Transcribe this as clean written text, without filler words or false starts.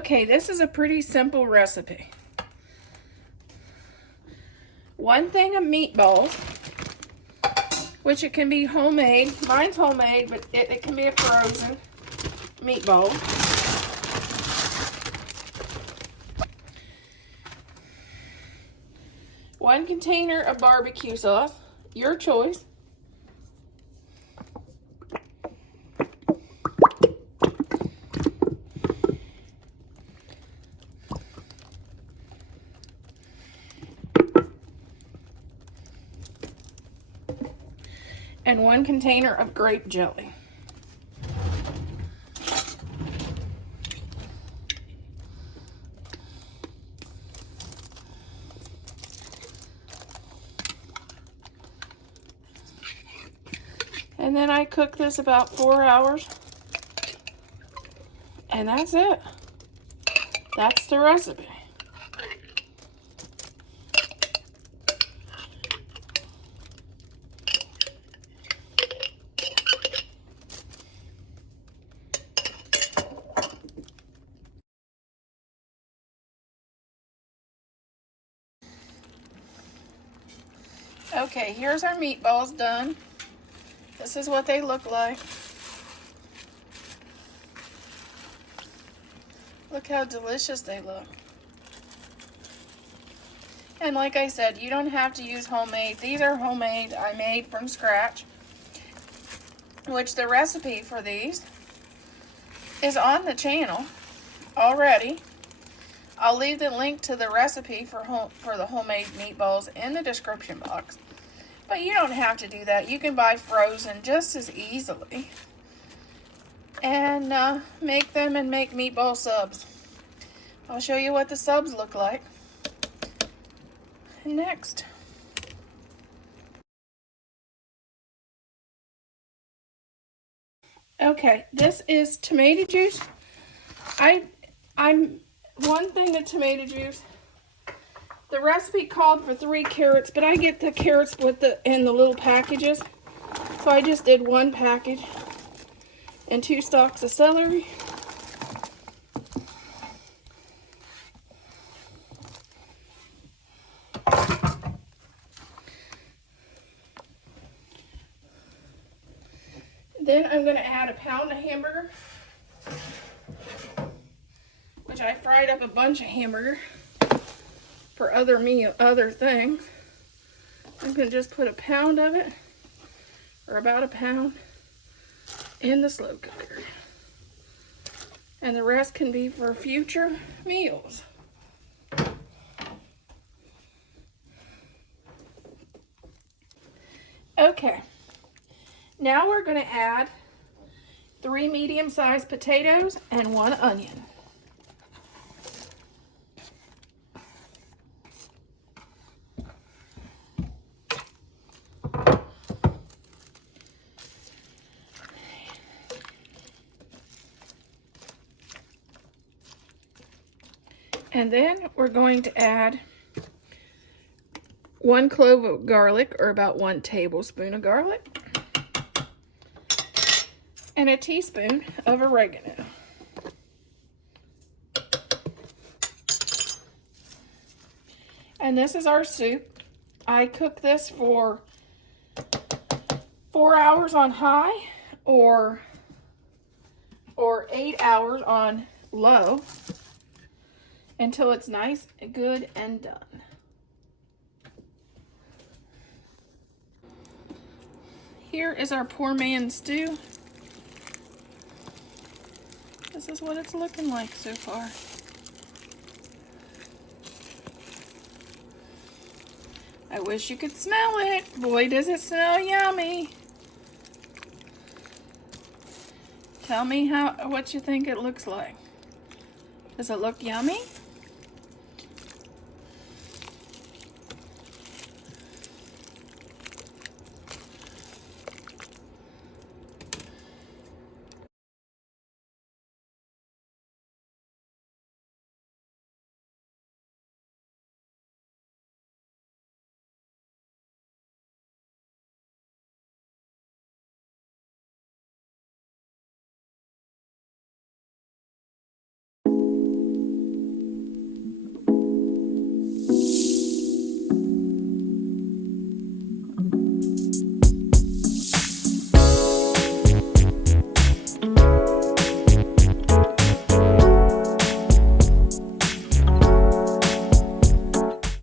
Okay, this is a pretty simple recipe. 1 thing of meatballs, which it can be homemade. Mine's homemade, but it can be a frozen meatball. One container of barbecue sauce, your choice. And 1 container of grape jelly. And then I cook this about 4 hours. And that's it. That's the recipe. Okay, here's our meatballs done. This is what they look like. Look how delicious they look. And like I said, you don't have to use homemade. These are homemade. I made from scratch. Which the recipe for these is on the channel already. I'll leave the link to the recipe for the homemade meatballs in the description box. But you don't have to do that. You can buy frozen just as easily. And make them and make meatball subs. I'll show you what the subs look like next. Okay, this is tomato juice. I'm 1 thing of tomato juice. The recipe called for 3 carrots, but I get the carrots in the little packages. So I just did 1 package and 2 stalks of celery. Then I'm going to add a pound of hamburger, which I fried up a bunch of hamburger for other things. I'm going to just put a pound of it, or about a pound, in the slow cooker. And the rest can be for future meals. Okay, now we're going to add 3 medium-sized potatoes and 1 onion. And then we're going to add 1 clove of garlic, or about 1 tablespoon of garlic, and a teaspoon of oregano. And this is our soup. I cook this for 4 hours on high, or 8 hours on low, until it's nice, good, and done. Here is our poor man's stew. This is what it's looking like so far. I wish you could smell it. Boy, does it smell yummy. Tell me what you think it looks like. Does it look yummy?